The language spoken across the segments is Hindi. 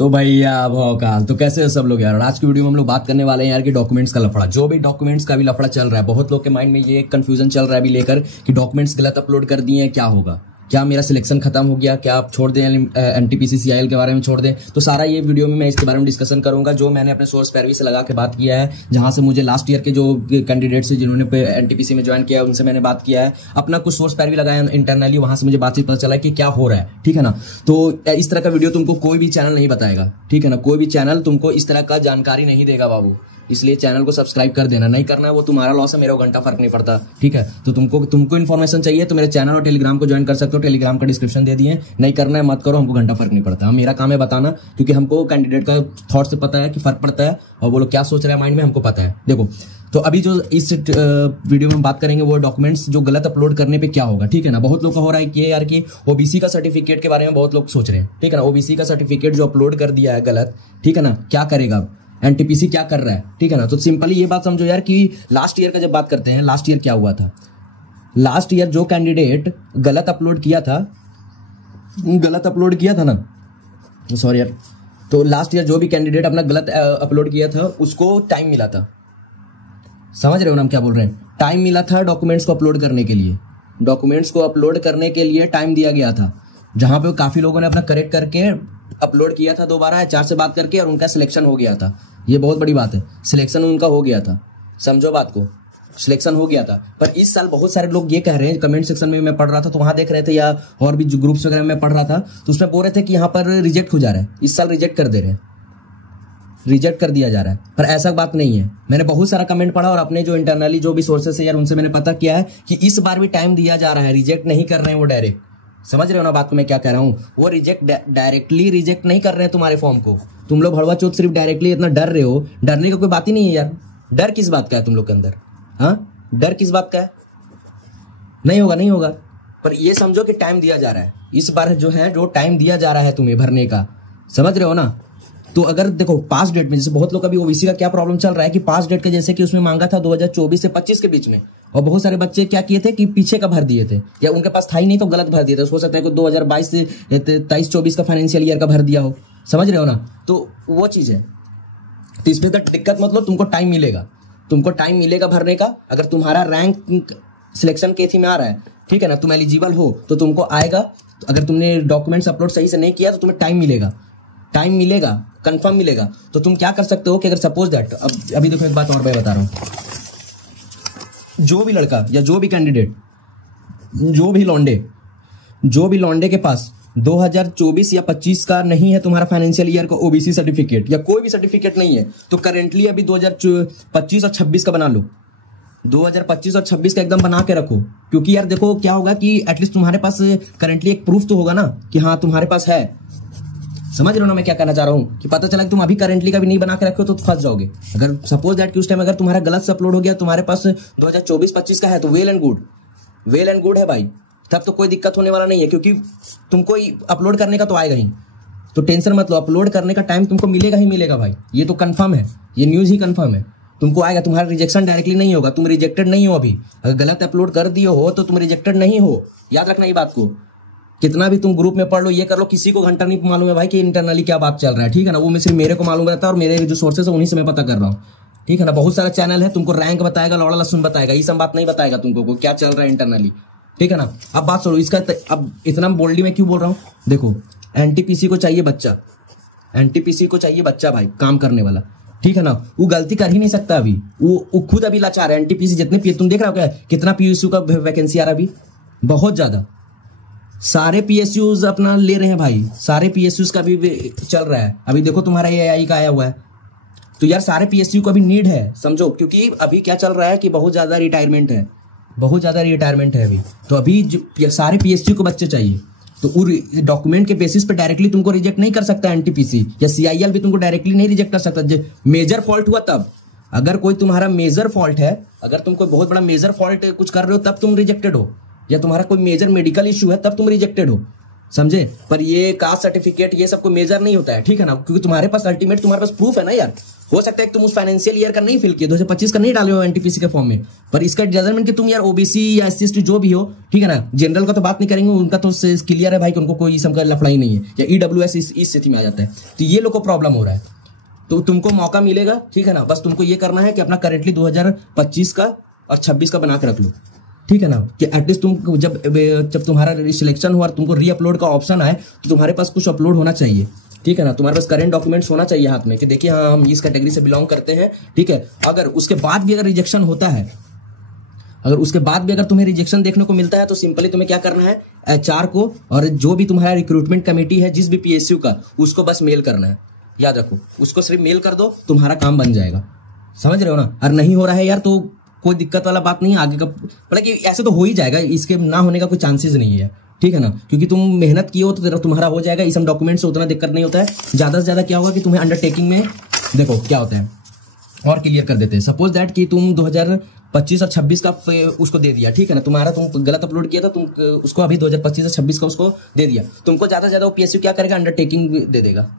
तो भैया भौकाल तो कैसे है सब लोग यार। और आज की वीडियो में हम लोग बात करने वाले हैं यार कि डॉक्यूमेंट्स का लफड़ा, जो भी डॉक्यूमेंट्स का भी लफड़ा चल रहा है। बहुत लोग के माइंड में ये कंफ्यूजन चल रहा है अभी लेकर कि डॉक्यूमेंट्स गलत अपलोड कर दिए हैं, क्या होगा, क्या मेरा सिलेक्शन खत्म हो गया, क्या आप छोड़ दें, एनटीपीसी सीआईएल के बारे में छोड़ दें। तो सारा ये वीडियो में मैं इसके बारे में डिस्कशन करूंगा, जो मैंने अपने सोर्स पैरवी से लगा के बात किया है, जहां से मुझे लास्ट ईयर के जो कैंडिडेट्स जिन्होंने एनटीपीसी में ज्वाइन किया उनसे मैंने बात किया है, अपना कुछ सोर्स पैरवी लगाया इंटरनली, वहां से मुझे बातचीत पता चला कि क्या हो रहा है। ठीक है ना। तो इस तरह का वीडियो तुमको कोई भी चैनल नहीं बताएगा, ठीक है ना। कोई भी चैनल तुमको इस तरह का जानकारी नहीं देगा बाबू, इसलिए चैनल को सब्सक्राइब कर देना। नहीं करना है वो तुम्हारा लॉस है, मेरा घंटा फर्क नहीं पड़ता। ठीक है। तो तुमको इन्फॉर्मेशन चाहिए तो मेरे चैनल और टेलीग्राम को ज्वाइन कर सकते हो, टेलीग्राम का डिस्क्रिप्शन दे दिए। नहीं करना है मत करो, हमको घंटा फर्क नहीं पड़ता। मेरा काम है बताना, क्योंकि हमको कैंडिडेट का थॉट से पता है कि फर्क पड़ता है और वो लोग क्या सोच रहे हैं माइंड में, हमको पता है। देखो, तो अभी जो इस वीडियो में हम बात करेंगे वो डॉक्यूमेंट्स जो गलत अपलोड करने पे क्या होगा। ठीक है ना। बहुत लोग का हो रहा है कि यार कि ओबीसी का सर्टिफिकेट के बारे में बहुत लोग सोच रहे हैं। ठीक है ना। ओबीसी का सर्टिफिकेट जो अपलोड कर दिया है गलत, ठीक है ना, क्या करेगा, एनटीपीसी क्या कर रहा है। ठीक है ना। तो सिंपली ये बात समझो यार कि लास्ट ईयर का जब बात करते हैं, लास्ट ईयर क्या हुआ था। लास्ट ईयर जो कैंडिडेट गलत अपलोड किया था ना, सॉरी यार, तो लास्ट ईयर जो भी कैंडिडेट अपना गलत अपलोड किया था उसको टाइम मिला था। समझ रहे हो ना हम क्या बोल रहे हैं। टाइम मिला था डॉक्यूमेंट्स को अपलोड करने के लिए, डॉक्यूमेंट्स को अपलोड करने के लिए टाइम दिया गया था, जहां पे काफी लोगों ने अपना करेक्ट करके अपलोड किया था दोबारा HR से बात करके, और उनका सिलेक्शन हो गया था। ये बहुत बड़ी बात है, सिलेक्शन उनका हो गया था। समझो बात को, सिलेक्शन हो गया था। पर इस साल बहुत सारे लोग ये कह रहे हैं, कमेंट सेक्शन में मैं पढ़ रहा था तो वहां देख रहे थे, या और भी जो ग्रुप्स वगैरह में पढ़ रहा था तो उसमें बोल रहे थे कि यहाँ पर रिजेक्ट हो जा रहा है, इस साल रिजेक्ट कर दे रहे हैं, रिजेक्ट कर दिया जा रहा है। पर ऐसा बात नहीं है। मैंने बहुत सारा कमेंट पढ़ा और अपने जो इंटरनली जो भी सोर्सेस है यार उनसे मैंने पता किया है कि इस बार भी टाइम दिया जा रहा है, रिजेक्ट नहीं कर रहे हैं वो डायरेक्ट। समझ रहे हो ना बात को मैं क्या कह रहा हूँ। वो डायरेक्टली रिजेक्ट नहीं कर रहे हैं तुम्हारे फॉर्म को। तुम लोग भड़वा चौथ सिर्फ डायरेक्टली इतना डर रहे हो, डरने का कोई बात ही नहीं है यार। डर किस बात का है तुम लोग के अंदर, हाँ, डर किस बात का है। नहीं होगा। पर ये समझो कि टाइम दिया जा रहा है, इस बार जो है जो टाइम दिया जा रहा है तुम्हें भरने का, समझ रहे हो ना। तो अगर देखो पास डेट में, जैसे बहुत लोग अभी ओबीसी का क्या प्रॉब्लम चल रहा है कि पास डेट के जैसे कि उसमें मांगा था 2024 से 25 के बीच में, और बहुत सारे बच्चे क्या किए थे कि पीछे का भर दिए थे, या उनके पास था ही नहीं तो गलत भर दिए थे। हो सकता है कि 2022 से 23-24 का फाइनेंशियल ईयर का भर दिया हो। समझ रहे हो ना। तो वो चीज है। तो इसमें दिक्कत मतलब तुमको टाइम मिलेगा भरने का। अगर तुम्हारा रैंक सिलेक्शन के थी में आ रहा है, ठीक है ना, तुम एलिजिबल हो तो तुमको आएगा। तो अगर तुमने डॉक्यूमेंट्स अपलोड सही से नहीं किया तो तुम्हें टाइम मिलेगा, कंफर्म मिलेगा। तो तुम क्या कर सकते हो कि अगर सपोज दैट, अभी देखो एक बात और मैं बता रहा हूं, जो भी लड़का या जो भी कैंडिडेट, जो भी लौंडे के पास 2024 या 25 का नहीं है तुम्हारा फाइनेंशियल ईयर का ओबीसी सर्टिफिकेट या कोई भी सर्टिफिकेट नहीं है, तो करेंटली अभी 2025 और 26 का बना लो। 2025 और 26 का एकदम बना के रखो, क्योंकि यार देखो क्या होगा कि एटलीस्ट तुम्हारे पास करेंटली एक प्रूफ तो होगा ना कि हाँ तुम्हारे पास है। समझ रहे हो ना मैं क्या कहना चाह रहा हूं। कि पता चला कि तुम अभी करेंटली का भी नहीं बना के रखे हो तो फंस जाओगे। अगर सपोज दैट कि उस टाइम अगर तुम्हारा गलत से अपलोड हो गया, तुम्हारे पास 2024-25 का है, तो वेल एंड गुड है भाई, तब तो कोई दिक्कत होने वाला नहीं है, क्योंकि तुमको अपलोड करने का तो आएगा ही। तो टेंशन मत लो, अपलोड करने का टाइम तुमको मिलेगा ही मिलेगा भाई, ये तो कंफर्म है, ये न्यूज ही कंफर्म है। तुमको आएगा, तुम्हारा रिजेक्शन डायरेक्टली नहीं होगा, तुम रिजेक्टेड नहीं हो अभी। अगर गलत अपलोड कर दिए हो तो तुम रिजेक्टेड नहीं हो, याद रखना ये बात को। कितना भी तुम ग्रुप में पढ़ लो, ये कर लो, किसी को घंटा नहीं मालूम है भाई कि इंटरनली क्या बात चल रहा है। ठीक है ना। वो सिर्फ मेरे को मालूम रहता है और मेरे जो सोर्सेस है उन्हीं से मैं पता कर रहा हूँ। ठीक है ना। बहुत सारा चैनल है, तुमको रैंक बताएगा, लौड़ा लहसुन बताएगा, ये सब बात नहीं बताएगा तुमको क्या चल रहा है इंटरनली। ठीक है ना। अब बात सुनो इसका, अब इतना बोल्डली मैं क्यों बोल रहा हूँ। देखो, एनटीपीसी को चाहिए बच्चा भाई, काम करने वाला। ठीक है ना। वो गलती कर ही नहीं सकता अभी, वो खुद अभी लाचार है। एनटीपीसी जितने तुम देख रहे हो क्या, कितना पीएसयू का वैकेंसी आ रहा है अभी, बहुत ज्यादा। सारे पीएसयूज अपना ले रहे हैं भाई, सारे पीएसयूज का भी चल रहा है। अभी देखो तुम्हारा एआई का आया हुआ है, तो यार सारे पीएसयू को भी नीड है, समझो। क्योंकि अभी क्या चल रहा है कि बहुत ज्यादा रिटायरमेंट है अभी। तो अभी सारे पीएसयू को बच्चे चाहिए। तो डॉक्यूमेंट के बेसिस पे डायरेक्टली तुमको रिजेक्ट नहीं कर सकता एनटीपीसी, या सीआईएल भी तुमको डायरेक्टली नहीं रिजेक्ट कर सकता। मेजर फॉल्ट हुआ तब, अगर कोई तुम्हारा मेजर फॉल्ट है, अगर तुम कोई बहुत बड़ा मेजर फॉल्ट कुछ कर रहे हो तब तुम रिजेक्टेड हो, या तुम्हारा कोई मेजर मेडिकल इश्यू है तब तुम रिजेक्टेड हो। समझे। पर ये कास्ट सर्टिफिकेट ये सबको मेजर नहीं होता है, ठीक है ना, क्योंकि तुम्हारे पास अल्टीमेट तुम्हारे पास प्रूफ है ना यार। हो सकता है कि तुम उस फाइनेंशियल ईयर का नहीं फिल किए, 2025 का नहीं डाले हो एनटीपीसी के फॉर्म में, पर इसका जजमेंट कि तुम यार ओबीसी या एससी जो भी हो, ठीक है ना, जनरल का तो बात नहीं करेंगे, उनका तो क्लियर है भाई कि उनको कोई इसम का लफड़ा ही नहीं है, या ईडब्ल्यूएस इस स्थिति में आ जाता है। तो ये लोग को प्रॉब्लम हो रहा है, तो तुमको मौका मिलेगा, ठीक है ना। बस तुमको ये करना है कि अपना करेंटली 2025 का और 26 का बना के रख लो, ठीक है ना, कि एटलीस्ट तुम जब तुम्हारा सिलेक्शन हुआ और तुमको री अपलोड का ऑप्शन आए तो तुम्हारे पास कुछ अपलोड होना चाहिए, ठीक है ना। तुम्हारे पास करंट डॉक्यूमेंट्स होना चाहिए हाथ में कि देखिए हाँ हम इस कैटेगरी से बिलोंग करते हैं, ठीक है। अगर उसके बाद भी अगर रिजेक्शन होता है, अगर उसके बाद भी अगर तुम्हें रिजेक्शन देखने को मिलता है तो सिंपली तुम्हें क्या करना है, एचआर को और जो भी तुम्हारा रिक्रूटमेंट कमेटी है जिस भी पीएसयू का, उसको बस मेल करना है, याद रखो, उसको सिर्फ मेल कर दो, तुम्हारा काम बन जाएगा, समझ रहे हो ना। और नहीं हो रहा है यार तो कोई दिक्कत वाला बात नहीं है, आगे का मतलब कि ऐसे तो हो ही जाएगा, इसके ना होने का कोई चांसेस नहीं है, ठीक है ना, क्योंकि तुम मेहनत किए हो तो तुम्हारा हो जाएगा। इस डॉक्यूमेंट से उतना दिक्कत नहीं होता है। ज्यादा से ज्यादा क्या होगा कि तुम्हें अंडरटेकिंग में देखो क्या होता है और क्लियर कर देते हैं। सपोज दैट कि तुम 2025 और 26 का उसको दे दिया, ठीक है ना, तुम्हारा तुम गलत अपलोड किया था, तुम उसको अभी 2025 और 26 का उसको दे दिया, तुमको ज्यादा से ज्यादा पीएसयू क्या करेगा, अंडरटेकिंग दे देगा,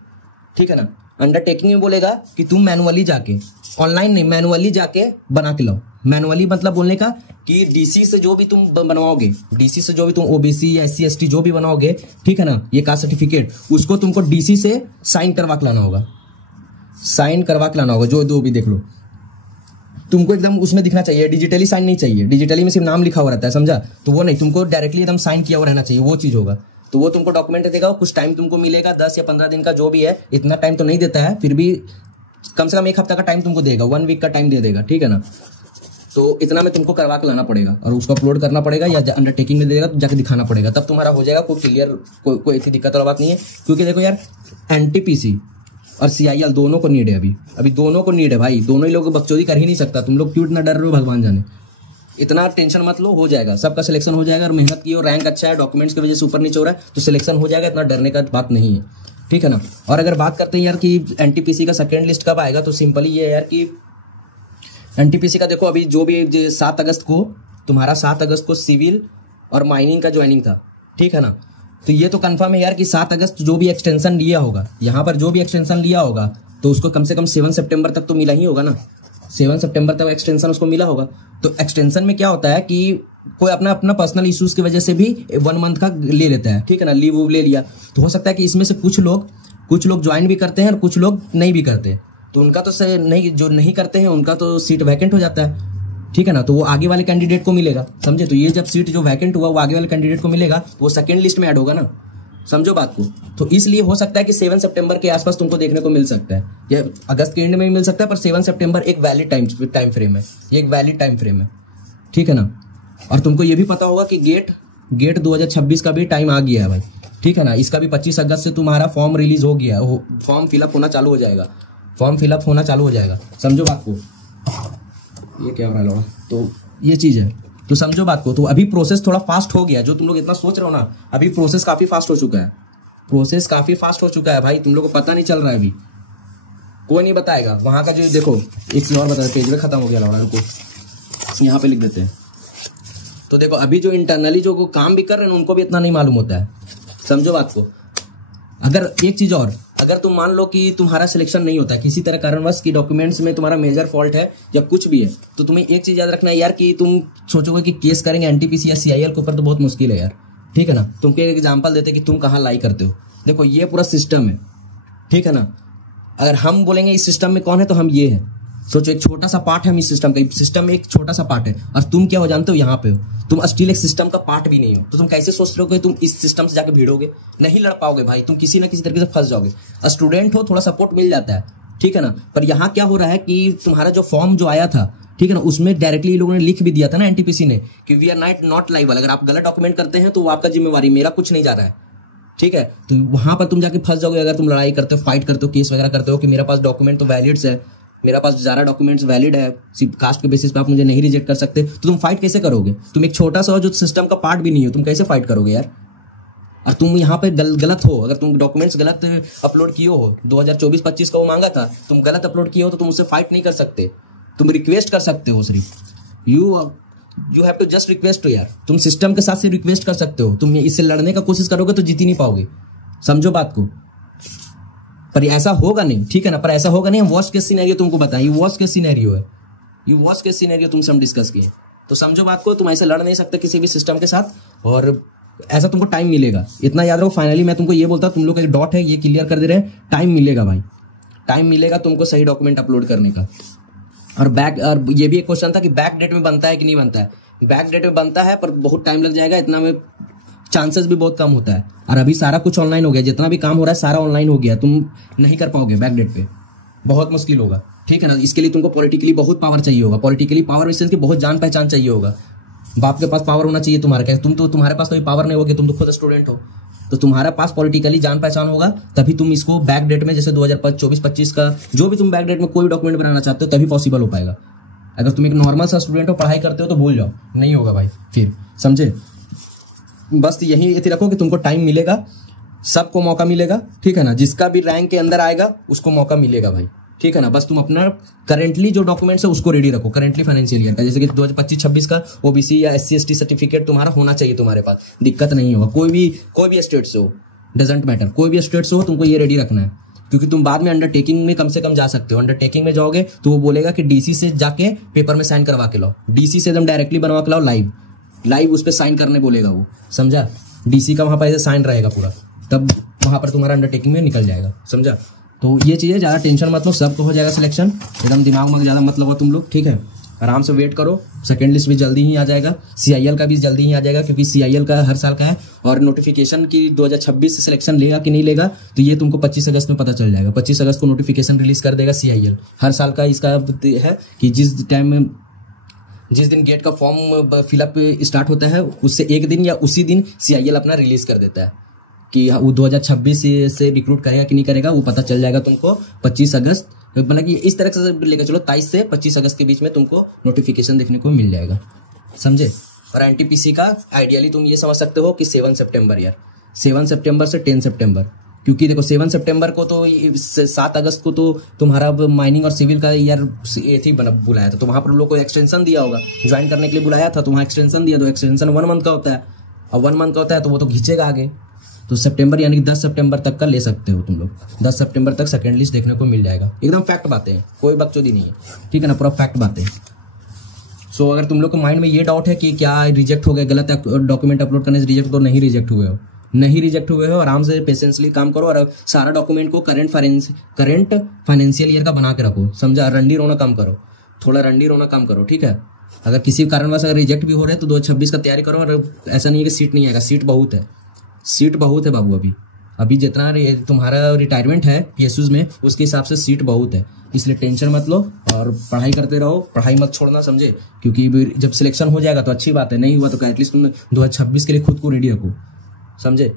ठीक है ना। अंडरटेकिंग में बोलेगा कि तुम मैनुअली जाके, ऑनलाइन नहीं, मैनुअली जाके बना के लाओ। मैनुअली मतलब बोलने का कि डीसी से जो भी तुम बनवाओगे, डीसी से जो भी तुम ओबीसी या एससी एसटी जो भी बनाओगे, ठीक है ना, ये कास्ट सर्टिफिकेट, उसको तुमको डीसी से साइन करवा के लाना होगा, साइन करवा के लाना होगा, जो भी देख लो, तुमको एकदम उसमें दिखना चाहिए, डिजिटली साइन नहीं चाहिए, डिजिटली में सिर्फ नाम लिखा हुआ रहता है, समझा, तो वो नहीं, तुमको डायरेक्टली एकदम साइन किया हुआ रहना चाहिए, वो चीज होगा। तो वो तुमको डॉक्यूमेंट देगा, कुछ टाइम तुमको मिलेगा, 10 या 15 दिन का जो भी है, इतना टाइम तो नहीं देता है, फिर भी कम से कम 1 हफ्ता का टाइम तुमको देगा, 1 वीक का टाइम दे देगा, ठीक है ना। तो इतना में तुमको करवा के लाना पड़ेगा और उसको अपलोड करना पड़ेगा, या अंडरटेकिंग में दे देगा तो जाके दिखाना पड़ेगा, तब तुम्हारा हो जाएगा। कोई क्लियर कोई इतनी दिक्कत वाला बात नहीं है, क्योंकि देखो यार एनटीपीसी और सीआईएल दोनों को नीड है, अभी दोनों को नीड है भाई, दोनों ही लोग बकचोदी कर ही नहीं सकता। तुम लोग क्यों इतना डर रहे हो, भगवान जाने, इतना टेंशन मत लो, हो जाएगा, सबका सिलेक्शन हो जाएगा। और मेहनत की और रैंक अच्छा है, डॉक्यूमेंट्स की वजह से ऊपर नीचे हो रहा है तो सिलेक्शन हो जाएगा, इतना डरने का बात नहीं है, ठीक है ना। और अगर बात करते हैं यार कि एनटीपीसी का सेकेंड लिस्ट कब आएगा, तो सिंपली ये है यार कि एनटीपीसी का देखो अभी जो भी 7 अगस्त को तुम्हारा 7 अगस्त को सिविल और माइनिंग का ज्वाइनिंग था, ठीक है ना। तो ये तो कंफर्म है यार कि 7 अगस्त जो भी एक्सटेंशन लिया होगा, यहाँ पर जो भी एक्सटेंशन लिया होगा तो उसको कम से कम 7 सितंबर तक तो मिला ही होगा ना, 7 सितंबर तक एक्सटेंशन उसको मिला होगा। तो एक्सटेंशन में क्या होता है कि कोई अपना अपना पर्सनल इश्यूज की वजह से भी 1 मंथ का ले लेता है, ठीक है ना, लीव ले लिया। तो हो सकता है कि इसमें से कुछ लोग ज्वाइन भी करते हैं और कुछ लोग नहीं भी करते, तो उनका तो नहीं, जो नहीं करते हैं उनका तो सीट वैकेंट हो जाता है, ठीक है ना, तो वो आगे वाले कैंडिडेट को मिलेगा, समझे। तो ये जब सीट जो वैकेंट हुआ वो आगे वाले कैंडिडेट को मिलेगा तो वो सेकेंड लिस्ट में ऐड होगा ना, समझो बात को। तो इसलिए हो सकता है कि 7 सितंबर के आसपास तुमको देखने को मिल सकता है, या अगस्त के एंड में भी मिल सकता है, पर 7 सितंबर एक वैलिड टाइम फ्रेम है, ये एक वैलिड टाइम फ्रेम है, ठीक है ना। और तुमको ये भी पता होगा कि गेट 2026 का भी टाइम आ गया है भाई, ठीक है ना। इसका भी 25 अगस्त से तुम्हारा फॉर्म रिलीज हो गया, फॉर्म फिलअप होना चालू हो जाएगा, समझो बात को। ये क्या हो रहा है लोड़ा, तो ये चीज है, तो समझो बात को। तो अभी प्रोसेस थोड़ा फास्ट हो गया, जो तुम लोग इतना सोच रहे हो ना, अभी प्रोसेस काफी फास्ट हो चुका है, भाई तुम लोग को पता नहीं चल रहा है, अभी कोई नहीं बताएगा। वहां का जो देखो एक चीज और बता, पेज में खत्म हो गया लोड़ा, रुको यहाँ पे लिख देते हैं। तो देखो अभी जो इंटरनली जो काम भी कर रहे हैं उनको भी इतना नहीं मालूम होता है, समझो बात को। अगर एक चीज और, अगर तुम मान लो कि तुम्हारा सिलेक्शन नहीं होता किसी तरह कारणवश की डॉक्यूमेंट्स में तुम्हारा मेजर फॉल्ट है या कुछ भी है, तो तुम्हें एक चीज याद रखना है यार कि तुम सोचोगे कि केस करेंगे एनटीपीसी या सीआईएल के ऊपर, तो बहुत मुश्किल है यार, ठीक है ना। तुमको एक एग्जांपल देते कि तुम कहाँ लाई करते हो, देखो ये पूरा सिस्टम है, ठीक है ना। अगर हम बोलेंगे इस सिस्टम में कौन है तो हम ये है, सोचो एक छोटा सा पार्ट है हम इस सिस्टम का, सिस्टम में एक छोटा सा पार्ट है, और तुम क्या हो जानते हो, यहाँ पे हो तुम स्टिल एक सिस्टम का पार्ट भी नहीं हो, तो तुम कैसे सोच रहे हो कि तुम इस सिस्टम से जाके भिड़ोगे, नहीं लड़ पाओगे भाई, तुम किसी ना किसी तरीके से फंस जाओगे। स्टूडेंट हो थोड़ा सपोर्ट मिल जाता है, ठीक है ना, पर यहाँ क्या हो रहा है कि तुम्हारा जो फॉर्म जो आया था, ठीक है ना, उसमें डायरेक्टली लोगों ने लिख भी दिया था ना एनटीपीसी ने कि वी आर नॉट लाइबल, अगर आप गलत डॉक्यूमेंट करते हैं तो वो आपका जिम्मेवारी, मेरा कुछ नहीं जा रहा है, ठीक है। तो वहां पर तुम जाके फंस जाओगे अगर तुम लड़ाई करते हो, फाइट करते हो, केस वगैरह करते हो कि मेरे पास डॉक्यूमेंट तो वैलिड्स है, मेरा पास सारा डॉक्यूमेंट्स वैलिड है, सिर्फ कास्ट के बेसिस पे आप मुझे नहीं रिजेक्ट कर सकते, तो तुम फाइट कैसे करोगे। तुम एक छोटा सा जो सिस्टम का पार्ट भी नहीं हो, तुम कैसे फाइट करोगे यार। और तुम यहाँ पे गलत हो, अगर तुम डॉक्यूमेंट्स गलत अपलोड किए हो, 2024-25 का वो मांगा था, तुम गलत अपलोड किए हो तो तुम उससे फाइट नहीं कर सकते, तुम रिक्वेस्ट कर सकते हो सिर्फ। You have to just request यार, तुम सिस्टम के साथ से रिक्वेस्ट कर सकते हो, तुम इससे लड़ने का कोशिश करोगे तो जीत ही नहीं पाओगे, समझो बात को। पर ऐसा होगा नहीं, ठीक है ना, पर ऐसा होगा नहीं। हम वर्स्ट केस सिनेरियो तुमको बताएं, ये वर्स्ट केस सिनेरियो है, ये वर्स्ट केस सिनेरियो तुमसे हम डिस्कस किए, तो समझो बात को। तुम ऐसे लड़ नहीं सकते किसी भी सिस्टम के साथ, और ऐसा तुमको टाइम मिलेगा, इतना याद रखो। फाइनली मैं तुमको ये बोलता हूं, तुम लोग का एक डॉट है ये क्लियर कर दे रहे हैं, टाइम मिलेगा भाई, टाइम मिलेगा तुमको सही डॉक्यूमेंट अपलोड करने का। और ये भी एक क्वेश्चन था कि बैक डेट में बनता है कि नहीं बनता है। बैक डेट में बनता है पर बहुत टाइम लग जाएगा, इतना में चांसेस भी बहुत कम होता है। और अभी सारा कुछ ऑनलाइन हो गया, जितना भी काम हो रहा है सारा ऑनलाइन हो गया, तुम नहीं कर पाओगे बैक डेट पे, बहुत मुश्किल होगा, ठीक है ना। इसके लिए तुमको पॉलिटिकली बहुत पावर चाहिए होगा, पॉलिटिकली पावर इस की बहुत जान पहचान चाहिए होगा। बाप के पास पावर होना चाहिए तुम्हारा, क्या तुम्हारे पास कोई पावर नहीं होगी, तुम तो खुद स्टूडेंट हो, तो तुम्हारे पास पॉलिटिकली जान पहचान होगा, तभी तुम इसको बैक डेट में, जैसे 2024-25 का जो भी तुम बैक डेट में कोई भी डॉक्यूमेंट बनाना चाहते हो तभी पॉसिबल हो पाएगा। अगर तुम एक नॉर्मल सा स्टूडेंट हो, पढ़ाई करते हो तो भूल जाओ, नहीं होगा भाई फिर, समझे। बस यही रखो कि तुमको टाइम मिलेगा, सबको मौका मिलेगा, ठीक है ना। जिसका भी रैंक के अंदर आएगा उसको मौका मिलेगा भाई, ठीक है ना। बस तुम अपना करेंटली जो डॉक्यूमेंट्स है उसको रेडी रखो, करेंटली फाइनेंशियल ईयर का, जैसे कि 2025-26 का ओबीसी या SC/ST सर्टिफिकेट तुम्हारा होना चाहिए तुम्हारे पास, दिक्कत नहीं होगा। कोई भी स्टेट से हो, डजेंट मैटर, कोई भी स्टेट से हो, तुमको ये रेडी रखना है, क्योंकि तुम बाद में अंडरटेकिंग में कम से कम जा सकते हो। अंडरटेकिंग में जाओगे तो वो बोलेगा कि DC से जाके पेपर में साइन करवा के लाओ, DC से एकदम डायरेक्टली बनवा के लाओ, लाइव उस पर साइन करने बोलेगा वो, समझा। DC का वहां पर साइन रहेगा पूरा, तब वहां पर तुम्हारा अंडरटेकिंग में निकल जाएगा, समझा। तो ये चीज़ें ज़्यादा टेंशन मत लो, सबको हो जाएगा सिलेक्शन, एकदम दिमाग में ज़्यादा मत लगाओ तुम लोग, ठीक है। आराम से वेट करो, सेकंड लिस्ट भी जल्दी ही आ जाएगा, CIL का भी जल्दी ही आ जाएगा, क्योंकि CIL का हर साल का है। और नोटिफिकेशन की 2026 से सिलेक्शन लेगा कि नहीं लेगा तो ये तुमको 25 अगस्त में पता चल जाएगा। 25 अगस्त को नोटिफिकेशन रिलीज कर देगा CIL, हर साल का इसका है कि जिस दिन गेट का फॉर्म फिलअप स्टार्ट होता है उससे एक दिन या उसी दिन CIL अपना रिलीज कर देता है कि वो 2026 से रिक्रूट करेगा कि नहीं करेगा, वो पता चल जाएगा तुमको 25 अगस्त, मतलब कि इस तरह से लेकर चलो 23 से 25 अगस्त के बीच में तुमको नोटिफिकेशन देखने को मिल जाएगा, समझे। और NTPC का आइडियली तुम ये समझ सकते हो कि 7 सितंबर यार, 7 सितंबर से 10 सितंबर, क्योंकि देखो 7 सितंबर को तो 7 अगस्त को तो तुम्हारा माइनिंग और सिविल का यार बुलाया था, तो वहां पर लोग को एक्सटेंशन दिया होगा, ज्वाइन करने के लिए बुलाया था, तो वहाँ एक्सटेंशन दिया, तो एक्सटेंशन 1 मंथ का होता है, और 1 मंथ का होता है तो वो तो खींचेगा आगे, तो सितंबर यानी कि 10 सितंबर तक का ले सकते हो तुम लोग। 10 सितंबर तक सेकंड लिस्ट देखने को मिल जाएगा, एकदम फैक्ट बातें हैं, कोई बकचोदी नहीं है, ठीक है ना, पूरा फैक्ट बातें। सो अगर तुम लोग को माइंड में ये डाउट है कि क्या रिजेक्ट हो गया, गलत डॉक्यूमेंट अपलोड करने से रिजेक्ट, तो नहीं रिजेक्ट हुए हो, नहीं रिजेक्ट हुए हो। आराम से पेशेंसली काम करो और सारा डॉक्यूमेंट को करंट फाइनेंशियल ईयर का बना के रखो, समझा। रंडी रोना कम करो, थोड़ा रंडी रोना कम करो, ठीक है। अगर किसी कारणवश अगर रिजेक्ट भी हो रहे हैं तो 2026 का तैयारी करो, और ऐसा नहीं है कि सीट नहीं आएगा, सीट बहुत है, सीट बहुत है बाबू। अभी जितना तुम्हारा रिटायरमेंट है PSUs में उसके हिसाब से सीट बहुत है, इसलिए टेंशन मत लो और पढ़ाई करते रहो, पढ़ाई मत छोड़ना, समझे। क्योंकि जब सिलेक्शन हो जाएगा तो अच्छी बात है, नहीं हुआ तो एटलीस्ट तुम 2026 के लिए खुद को रेडी रखो, समझे।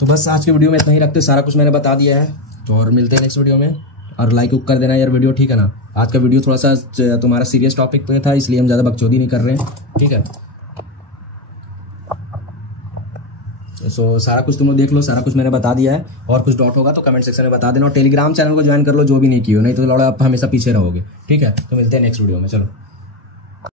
तो बस आज के वीडियो में इतना ही रखते, सारा कुछ मैंने बता दिया है, तो और मिलते हैं नेक्स्ट वीडियो में। और लाइक कर देना यार वीडियो, ठीक है ना। आज का वीडियो थोड़ा सा तुम्हारा सीरियस टॉपिक पे था, इसलिए हम ज़्यादा बकचोदी नहीं कर रहे हैं, ठीक है। सो सारा कुछ तुम लोग देख लो, सारा कुछ मैंने बता दिया है, और कुछ डाउट होगा तो कमेंट सेक्शन में बता देना, और टेलीग्राम चैनल को ज्वाइन कर लो जो भी नहीं किया, नहीं तो लौड़ा आप हमेशा पीछे रहोगे, ठीक है। तो मिलते हैं नेक्स्ट वीडियो में, चलो।